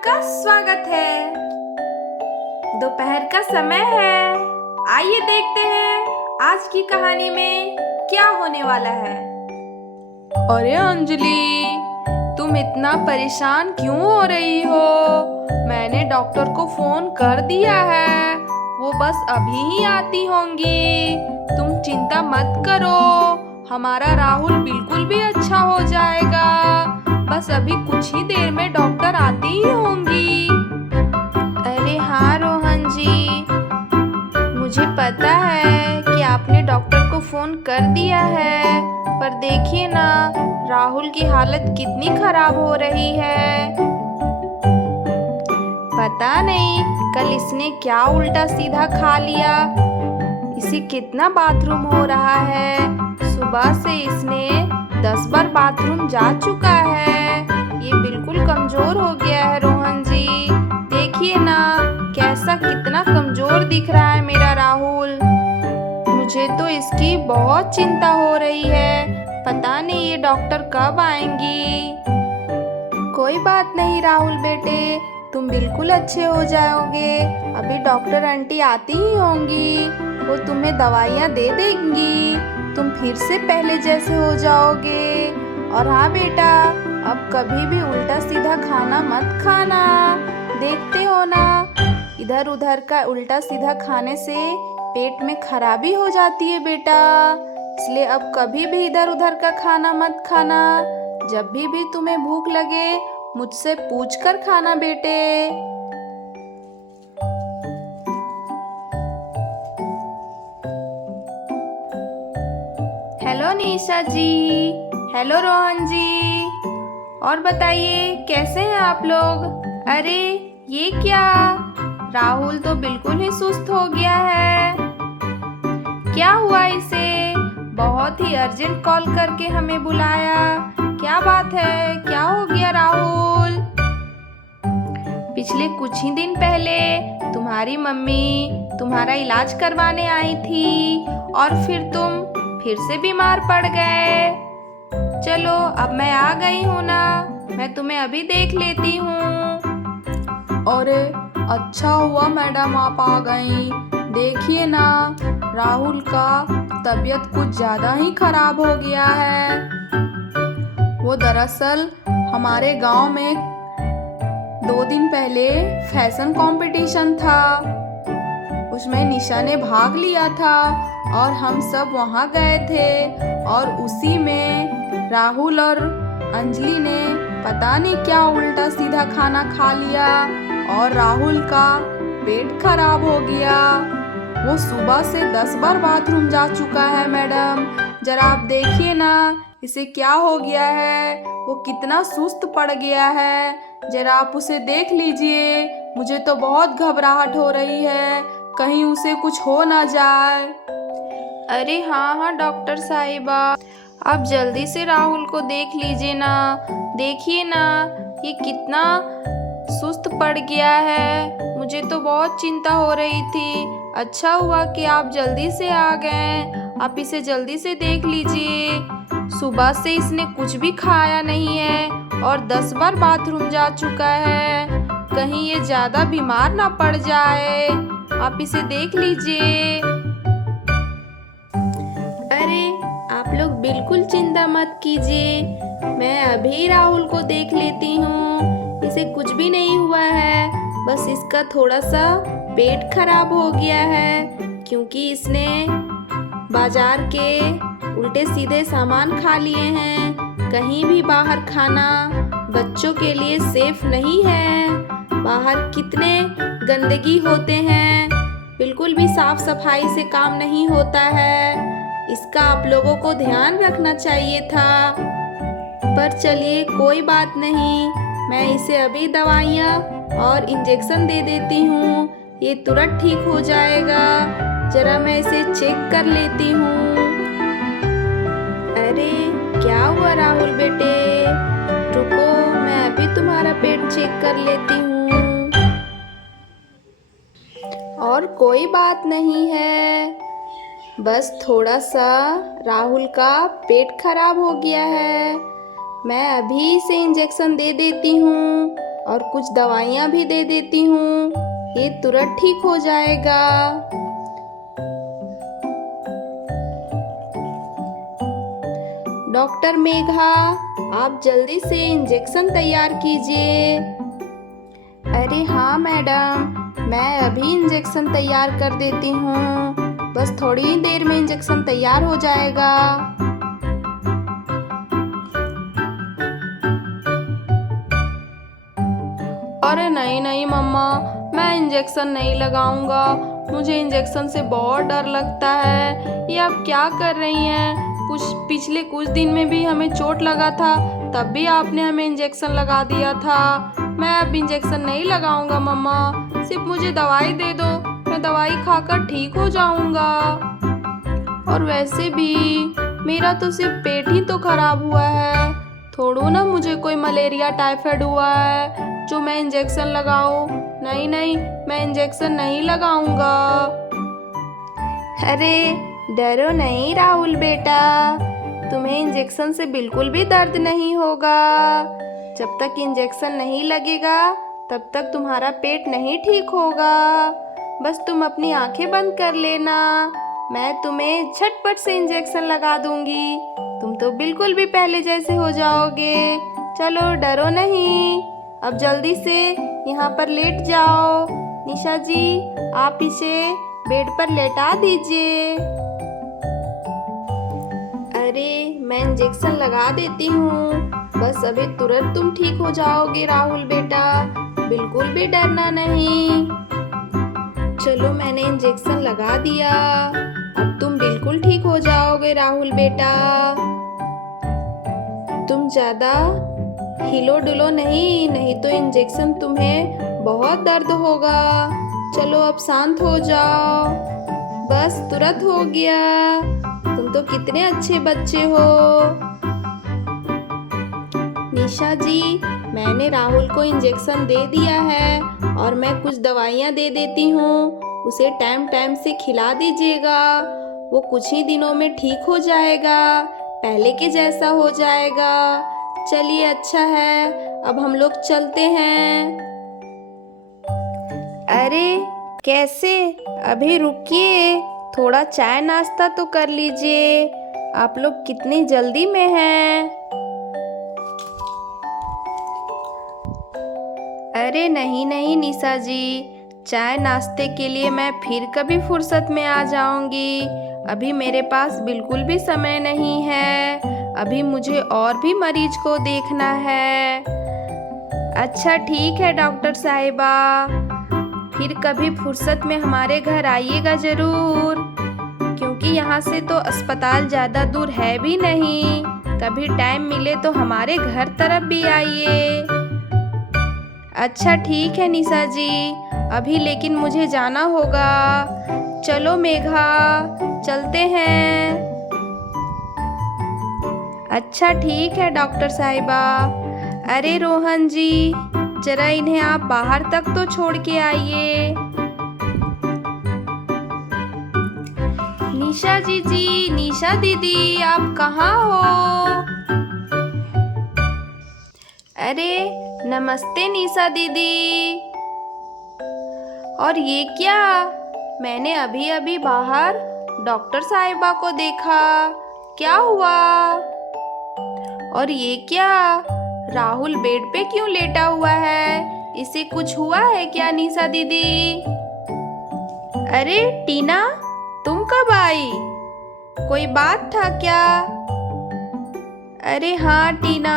आपका स्वागत है। दोपहर का समय है। आइए देखते हैं आज की कहानी में क्या होने वाला है। अरे अंजलि, तुम इतना परेशान क्यों हो रही हो? मैंने डॉक्टर को फोन कर दिया है, वो बस अभी ही आती होंगी। तुम चिंता मत करो, हमारा राहुल बिल्कुल भी अच्छा हो जाएगा। बस अभी कुछ ही देर में डॉक्टर आती ही होंगी। अरे हाँ रोहन जी, मुझे पता है कि आपने डॉक्टर को फोन कर दिया है, पर देखिए ना राहुल की हालत कितनी खराब हो रही है। पता नहीं कल इसने क्या उल्टा सीधा खा लिया। इसे कितना बाथरूम हो रहा है। सुबह से इसने 10 बार बाथरूम जा चुका है। ये बिल्कुल कमजोर हो गया है रोहन जी। देखिए ना कैसा कितना कमजोर दिख रहा है मेरा राहुल। मुझे तो इसकी बहुत चिंता हो रही है। पता नहीं ये डॉक्टर कब आएंगी। कोई बात नहीं राहुल बेटे, तुम बिल्कुल अच्छे हो जाओगे। अभी डॉक्टर आंटी आती ही होंगी, वो तुम्हें दवाइयाँ दे देंगी। तुम फिर से पहले जैसे हो जाओगे। और हाँ बेटा, अब कभी भी उल्टा सीधा खाना मत खाना। देखते हो ना इधर उधर का उल्टा सीधा खाने से पेट में खराबी हो जाती है बेटा। इसलिए अब कभी भी इधर उधर का खाना मत खाना। जब भी तुम्हें भूख लगे मुझसे पूछकर खाना बेटे। हेलो निशा जी, हेलो रोहन जी, और बताइए कैसे हैं आप लोग? अरे ये क्या, राहुल तो बिल्कुल ही सुस्त हो गया है। क्या हुआ इसे? बहुत ही अर्जेंट कॉल करके हमें बुलाया। क्या बात है, क्या हो गया राहुल? पिछले कुछ ही दिन पहले तुम्हारी मम्मी तुम्हारा इलाज करवाने आई थी और फिर तुम फिर से बीमार पड़ गए। चलो अब मैं आ गई हूँ ना, मैं तुम्हें अभी देख लेती हूँ। अरे अच्छा हुआ मैडम आप आ गई। देखिए ना राहुल का तबीयत कुछ ज़्यादा ही खराब हो गया है। वो दरअसल हमारे गांव में 2 दिन पहले फैशन कंपटीशन था, उसमें निशा ने भाग लिया था और हम सब वहां गए थे। और उसी में राहुल और अंजलि ने पता नहीं क्या उल्टा सीधा खाना खा लिया और राहुल का पेट खराब हो गया। वो सुबह से 10 बार बाथरूम जा चुका है मैडम। जरा आप देखिए ना इसे क्या हो गया है, वो कितना सुस्त पड़ गया है। जरा आप उसे देख लीजिए। मुझे तो बहुत घबराहट हो रही है, कहीं उसे कुछ हो ना जाए। अरे हाँ डॉक्टर साहिबा, आप जल्दी से राहुल को देख लीजिए ना। देखिए ना ये कितना सुस्त पड़ गया है। मुझे तो बहुत चिंता हो रही थी। अच्छा हुआ कि आप जल्दी से आ गए। आप इसे जल्दी से देख लीजिए। सुबह से इसने कुछ भी खाया नहीं है और 10 बार बाथरूम जा चुका है। कहीं ये ज्यादा बीमार ना पड़ जाए। आप इसे देख लीजिए। अरे आप लोग बिल्कुल चिंता मत कीजिए, मैं अभी राहुल को देख लेती हूँ। इसे कुछ भी नहीं हुआ है, बस इसका थोड़ा सा पेट खराब हो गया है क्योंकि इसने बाजार के उल्टे सीधे सामान खा लिए हैं। कहीं भी बाहर खाना बच्चों के लिए सेफ नहीं है। बाहर कितने गंदगी होते हैं, बिल्कुल भी साफ सफाई से काम नहीं होता है। इसका आप लोगों को ध्यान रखना चाहिए था। पर चलिए कोई बात नहीं, मैं इसे अभी दवाइयाँ और इंजेक्शन दे देती हूँ, ये तुरंत ठीक हो जाएगा। जरा मैं इसे चेक कर लेती हूँ। अरे क्या हुआ राहुल बेटे? रुको मैं अभी तुम्हारा पेट चेक कर लेती हूँ। और कोई बात नहीं है, बस थोड़ा सा राहुल का पेट खराब हो गया है। मैं अभी इसे इंजेक्शन दे देती हूँ और कुछ दवाइयाँ भी दे देती हूँ, ये तुरंत ठीक हो जाएगा। डॉक्टर मेघा, आप जल्दी से इंजेक्शन तैयार कीजिए। अरे हाँ मैडम, मैं अभी इंजेक्शन तैयार कर देती हूँ, बस थोड़ी ही देर में इंजेक्शन तैयार हो जाएगा। अरे नहीं नहीं मम्मा, मैं इंजेक्शन नहीं लगाऊंगा, मुझे इंजेक्शन से बहुत डर लगता है। ये आप क्या कर रही हैं? पिछले कुछ दिन में भी हमें चोट लगा था, तब भी आपने हमें इंजेक्शन लगा दिया था। मैं अब इंजेक्शन नहीं लगाऊंगा मम्मा, सिर्फ मुझे दवाई दे दो, मैं दवाई खाकर ठीक हो जाऊंगा। और वैसे भी मेरा तो सिर्फ पेट ही तो खराब हुआ है, थोड़ो ना मुझे कोई मलेरिया टाइफाइड हुआ है जो मैं इंजेक्शन लगाऊं। नहीं नहीं, मैं इंजेक्शन नहीं लगाऊंगा। अरे डरो नहीं राहुल बेटा, तुम्हें इंजेक्शन से बिल्कुल भी दर्द नहीं होगा। जब तक इंजेक्शन नहीं लगेगा तब तक तुम्हारा पेट नहीं ठीक होगा। बस तुम अपनी आंखें बंद कर लेना, मैं तुम्हें झटपट से इंजेक्शन लगा दूंगी, तुम तो बिल्कुल भी पहले जैसे हो जाओगे। चलो डरो नहीं, अब जल्दी से यहाँ पर लेट जाओ। निशा जी, आप इसे बेड पर लेटा दीजिए। अरे मैं इंजेक्शन लगा देती हूँ, बस अभी तुरंत तुम ठीक हो जाओगे राहुल बेटा, बिल्कुल भी डरना नहीं। चलो मैंने इंजेक्शन लगा दिया, अब तुम बिल्कुल ठीक हो जाओगे राहुल बेटा। तुम ज़्यादा हिलो डुलो नहीं, नहीं तो इंजेक्शन तुम्हें बहुत दर्द होगा। चलो अब शांत हो जाओ, बस तुरंत हो गया। तुम तो कितने अच्छे बच्चे हो। निशा जी, मैंने राहुल को इंजेक्शन दे दिया है और मैं कुछ दवाइयाँ दे देती हूँ, उसे टाइम टाइम से खिला दीजिएगा, वो कुछ ही दिनों में ठीक हो जाएगा, पहले के जैसा हो जाएगा। चलिए अच्छा है, अब हम लोग चलते हैं। अरे कैसे, अभी रुकिए, थोड़ा चाय नाश्ता तो कर लीजिए, आप लोग कितनी जल्दी में हैं। अरे नहीं नहीं निशा जी, चाय नाश्ते के लिए मैं फिर कभी फुर्सत में आ जाऊंगी, अभी मेरे पास बिल्कुल भी समय नहीं है, अभी मुझे और भी मरीज को देखना है। अच्छा ठीक है डॉक्टर साहिबा, फिर कभी फुर्सत में हमारे घर आइएगा ज़रूर, क्योंकि यहाँ से तो अस्पताल ज़्यादा दूर है भी नहीं, कभी टाइम मिले तो हमारे घर तरफ भी आइए। अच्छा ठीक है निशा जी, अभी लेकिन मुझे जाना होगा। चलो मेघा, चलते हैं। अच्छा ठीक है डॉक्टर साहिबा। अरे रोहन जी, जरा इन्हें आप बाहर तक तो छोड़ के आइए। निशा जी, निशा दीदी, आप कहाँ हो? अरे नमस्ते निशा दीदी। और ये क्या, मैंने अभी अभी बाहर डॉक्टर साहिबा को देखा, क्या हुआ? और ये क्या, राहुल बेड पे क्यों लेटा हुआ है, इसे कुछ हुआ है क्या निशा दीदी? अरे टीना, तुम कब आई, कोई बात था क्या? अरे हाँ टीना,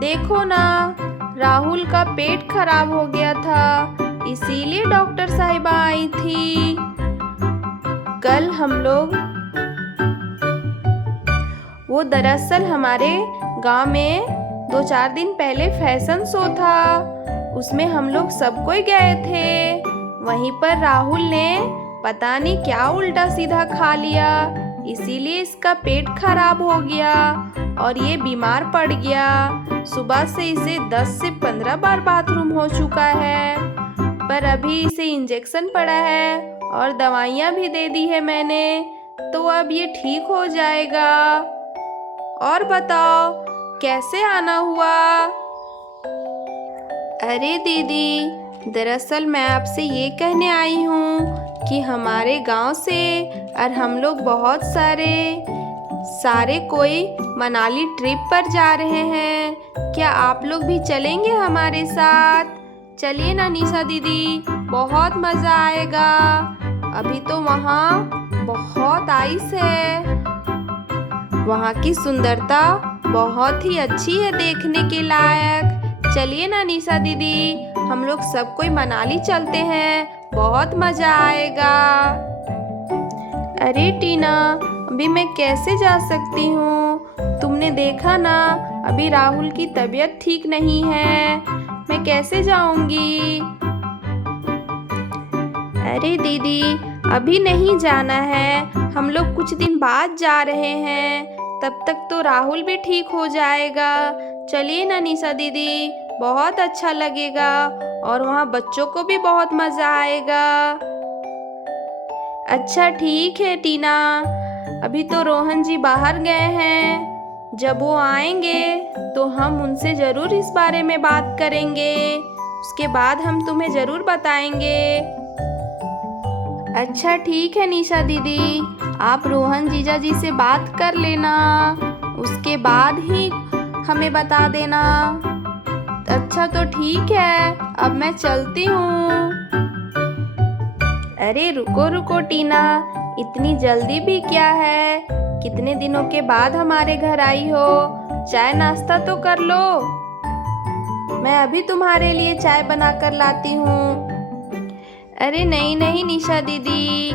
देखो ना, राहुल का पेट खराब हो गया था, इसीलिए डॉक्टर साहिबा आई थी। कल हम लोग, वो दरअसल हमारे गांव में 2-4 दिन पहले फैशन शो था, उसमें हम लोग सब कोई गए थे। वहीं पर राहुल ने पता नहीं क्या उल्टा सीधा खा लिया, इसीलिए इसका पेट खराब हो गया और ये बीमार पड़ गया। सुबह से इसे 10 से 15 बार बाथरूम हो चुका है, पर अभी इसे इंजेक्शन पड़ा है और दवाइयाँ भी दे दी है मैंने, तो अब ये ठीक हो जाएगा। और बताओ कैसे आना हुआ? अरे दीदी, दरअसल मैं आपसे ये कहने आई हूँ कि हमारे गांव से और हम लोग बहुत सारे कोई मनाली ट्रिप पर जा रहे हैं। क्या आप लोग भी चलेंगे हमारे साथ? चलिए ना निशा दीदी, बहुत मज़ा आएगा। अभी तो वहाँ बहुत आइस है। वहाँ की सुंदरता बहुत ही अच्छी है देखने के लायक। चलिए ना निशा दीदी, हम लोग सब कोई मनाली चलते हैं, बहुत मज़ा आएगा। अरे टीना, अभी मैं कैसे जा सकती हूँ? तुमने देखा ना, अभी राहुल की तबीयत ठीक नहीं है, मैं कैसे जाऊंगी? अरे दीदी, अभी नहीं जाना है, हम लोग कुछ दिन बाद जा रहे हैं, तब तक तो राहुल भी ठीक हो जाएगा। चलिए ना निशा दीदी, बहुत अच्छा लगेगा और वहाँ बच्चों को भी बहुत मज़ा आएगा। अच्छा ठीक है टीना, अभी तो रोहन जी बाहर गए हैं, जब वो आएंगे तो हम उनसे ज़रूर इस बारे में बात करेंगे, उसके बाद हम तुम्हें ज़रूर बताएंगे। अच्छा ठीक है निशा दीदी, आप रोहन जीजा जी से बात कर लेना, उसके बाद ही हमें बता देना। अच्छा तो ठीक है, अब मैं चलती हूँ। अरे रुको रुको टीना, इतनी जल्दी भी क्या है? कितने दिनों के बाद हमारे घर आई हो, चाय नाश्ता तो कर लो। मैं अभी तुम्हारे लिए चाय बना कर लाती हूँ। अरे नहीं नहीं निशा दीदी,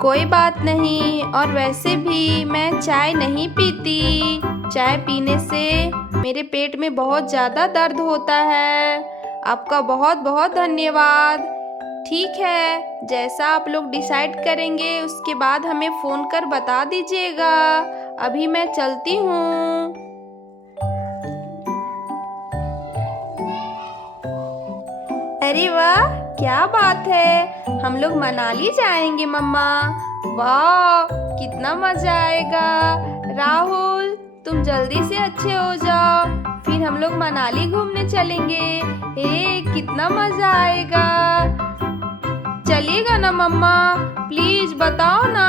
कोई बात नहीं, और वैसे भी मैं चाय नहीं पीती। चाय पीने से मेरे पेट में बहुत ज़्यादा दर्द होता है। आपका बहुत बहुत धन्यवाद। ठीक है, जैसा आप लोग डिसाइड करेंगे उसके बाद हमें फ़ोन कर बता दीजिएगा। अभी मैं चलती हूँ। अरे वाह, क्या बात है, हम लोग मनाली जाएंगे मम्मा। वाह, कितना मज़ा आएगा। राहुल, तुम जल्दी से अच्छे हो जाओ, फिर हम लोग मनाली घूमने चलेंगे। कितना मज़ा आएगा। चलिएगा ना मम्मा, प्लीज बताओ ना।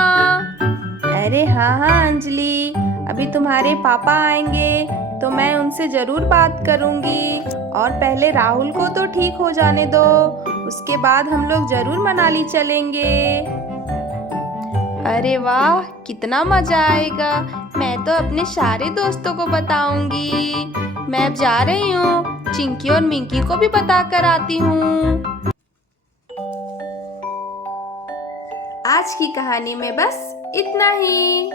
अरे हाँ हाँ अंजलि, अभी तुम्हारे पापा आएंगे तो मैं उनसे ज़रूर बात करूँगी, और पहले राहुल को तो ठीक हो जाने दो, उसके बाद हम लोग ज़रूर मनाली चलेंगे। अरे वाह, कितना मज़ा आएगा। मैं तो अपने सारे दोस्तों को बताऊंगी। मैं अब जा रही हूँ, चिंकी और मिंकी को भी बता कर आती हूँ। आज की कहानी में बस इतना ही।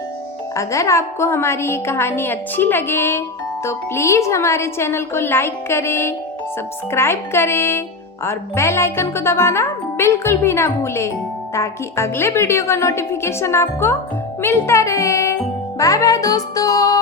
अगर आपको हमारी ये कहानी अच्छी लगे तो प्लीज़ हमारे चैनल को लाइक करें, सब्सक्राइब करें और बेल आइकन को दबाना बिल्कुल भी ना भूलें, ताकि अगले वीडियो का नोटिफिकेशन आपको मिलता रहे। बाय बाय दोस्तों।